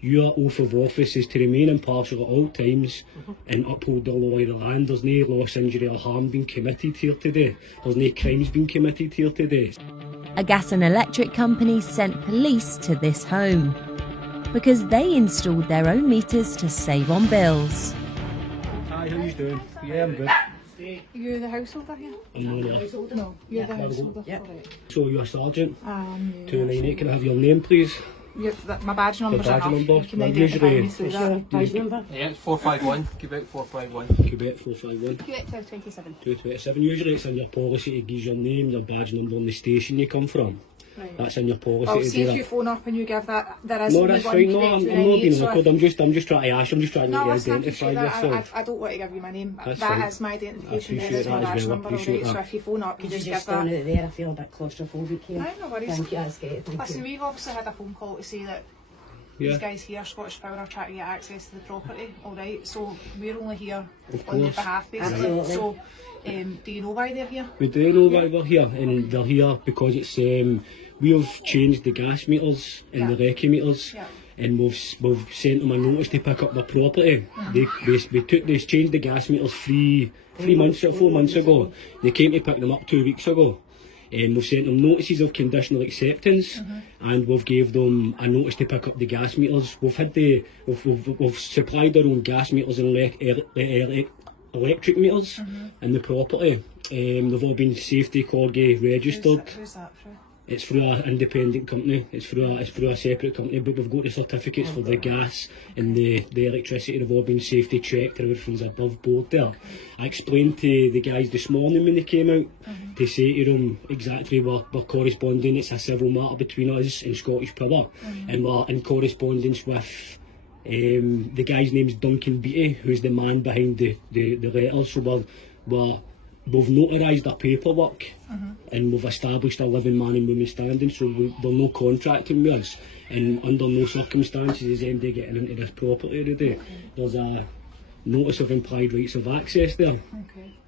Your oath of office is to remain impartial at all times and uphold the law of the land. There's no loss, injury or harm being committed here today. There's no crimes being committed here today. A gas and electric company sent police to this home because they installed their own meters to save on bills. Hi, how you doing? Yeah, I'm good. You're the householder here? I'm not here. No, you're the householder. Yep. Alright. So you're a sergeant? 298, can I have your name please? My badge number's badge enough. number? You can Well, identify usually- me through that. Badge number? Yeah, it's 451. Quebec 451. Quebec 451. Quebec 1227. 227. Usually it's in your policy to give your name, your badge number and the station you come from. Right. That's in your policy I'll to see do if that. you phone up and you give that. There is No, only that's one fine. No, Quebec I'm not 298, being so awkward. I'm just trying to ask. I'm just trying to No, get listen, I identify appreciate that. yourself. I don't want to give you my name. That's That fine. is my identification. I There is appreciate my that as badge well, I number, appreciate alright? So that. if you phone up, you Could you just just give stand that. out there? I feel a bit claustrophobic here. Aye, no worries. Thank you, that's great. Thank Listen, you. we've obviously had a phone call to say that Yeah. these guys here, Scottish Power, are trying to get access to the property, alright? So we're only here Of on their course. behalf, basically. Absolutely. So, do you know why they're here? We do know why we're here, and they're here because it's we have changed the gas meters and the recce meters, Yeah. and we've sent them a notice to pick up their property. They changed the gas meters 4 months ago. They came to pick them up 2 weeks ago. And we've sent them notices of conditional acceptance, and we've gave them a notice to pick up the gas meters. We've supplied our own gas meters and electric meters in the property. They've all been safety corgi registered. Who's that for? It's through an independent company. It's through a separate company, but we've got the certificates for the gas and the electricity. They've all been safety checked and everything's above board there. I explained to the guys this morning when they came out to say to them exactly we're corresponding. It's a civil matter between us and Scottish Power, and we're in correspondence with the guy's name's Duncan Beattie, who's the man behind the letters. So we've notarised our paperwork and we've established a living man and woman standing, so they're no contracting with us, and under no circumstances is MD getting into this property today. There's a notice of implied rights of access there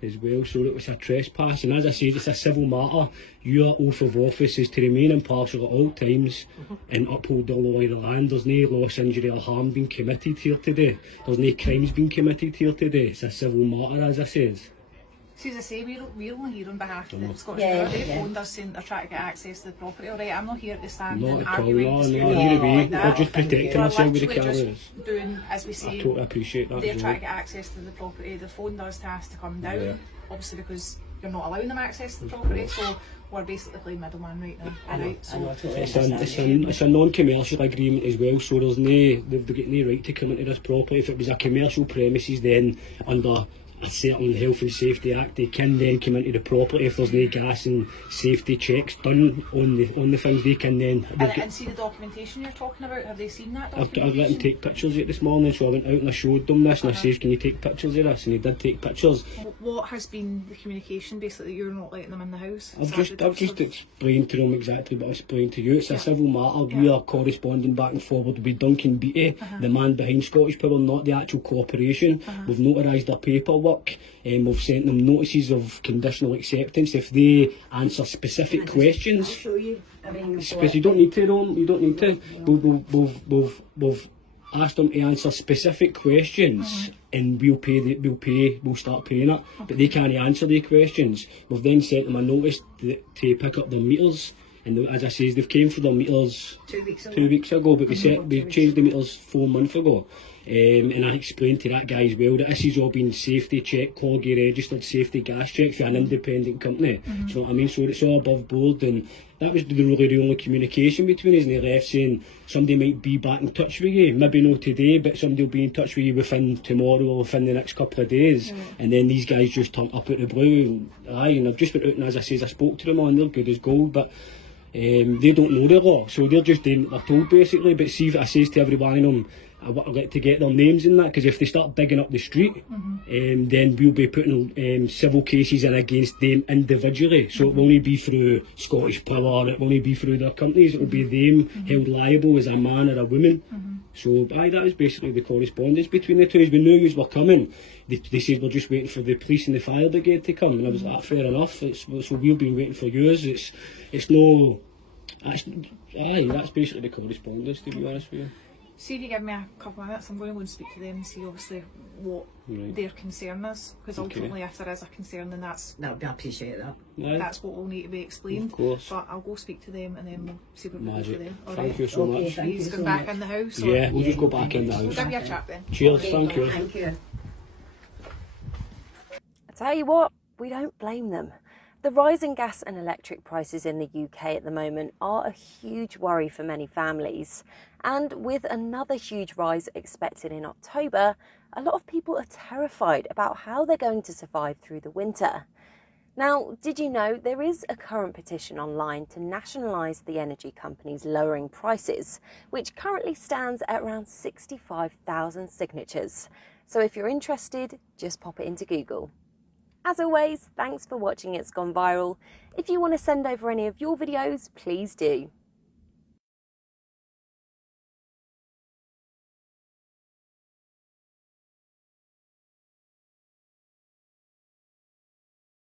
as well, so it was a trespass, and as I said, it's a civil matter. Your oath of office is to remain impartial at all times and uphold the law of the land. There's no loss, injury or harm being committed here today. There's no crimes being committed here today. It's a civil matter, as I said. See, as I say, we're only here on behalf of the Scottish Yeah, Power. They yeah. phoned us saying they're trying to get access to the property, alright? I'm not here to stand Not and at all, argue no, dispute no, or you're anything away. like that. We're just protecting We're ourselves with the literally cameras. just doing as we I say. totally appreciate that They're as trying well. to get access to the property. They phoned us to ask to come down, Yeah. obviously because you're not allowing them access to the property, so we're basically playing middleman right now. I know, Alright, I know, I so totally It's understand. a non-commercial agreement as well, so they've got no right to come into this property. If it was a commercial premises, then under a certain Health and Safety Act, they can then come into the property. If there's no gas and safety checks done on the things, they can then. and see the documentation you're talking about, have they seen that I've documentation? let them take pictures of it this morning, so I went out and I showed them this, and I says, can you take pictures of this? And they did take pictures. What has been the communication, basically, that you're not letting them in the house? Is I've that just the sort of- explained to them exactly what I explained to you. It's Yeah. a civil matter. Yeah. We are corresponding back and forward with Duncan Beattie, the man behind Scottish Power, not the actual corporation. We've notarised their paperwork, and we've sent them notices of conditional acceptance. If they answer specific I'll questions, show you everything I've got. because you don't need to, Ron, you don't need to. We've asked them to answer specific questions, and we'll start paying it. But they can't answer the questions. We've then sent them a notice to pick up their meters, and as I says, they've came for their meters 2 weeks ago. 2 weeks ago, but we changed the meters 4 months ago. And I explained to that guy as well that this has all been safety checked, Corgi registered safety gas checked for an independent company. Do you know what I mean? So it's all above board, and that was the only communication between us. And they left saying somebody might be back in touch with you, maybe not today, but somebody will be in touch with you within tomorrow or within the next couple of days. And then these guys just turned up at the blue. And I've just went out, and as I says, I spoke to them on, they're good as gold, but they don't know the law, so they're just doing what they're told basically. But see, I says to every one of them, I'd like to get their names in that, because if they start digging up the street, then we'll be putting civil cases in against them individually. So it will only be through Scottish Power, it will only be through their companies, it will be them held liable as a man or a woman. So that is basically the correspondence between the two. As we knew you were coming, they said we're just waiting for the police and the fire brigade to come, and I was like, fair enough. So we've been waiting for yours. That's basically the correspondence, to be honest with you. See if you give me a couple of minutes, I'm going to go and speak to them and see obviously what their concern is, because ultimately if there is a concern, then I appreciate that. that's what will need to be explained. Of course. But I'll go speak to them and then we'll see what we do Magic. for them. All Thank right. you so Okay, much. thank you He's so going back much. in the house. Or Yeah, we'll just go back in the we'll house. give you a chat then. Cheers, Okay, thank you. Thank you. I tell you what, we don't blame them. The rising gas and electric prices in the UK at the moment are a huge worry for many families. And with another huge rise expected in October, a lot of people are terrified about how they're going to survive through the winter. Now, did you know there is a current petition online to nationalise the energy companies lowering prices, which currently stands at around 65,000 signatures. So if you're interested, just pop it into Google. As always, thanks for watching It's Gone Viral. If you want to send over any of your videos, please do.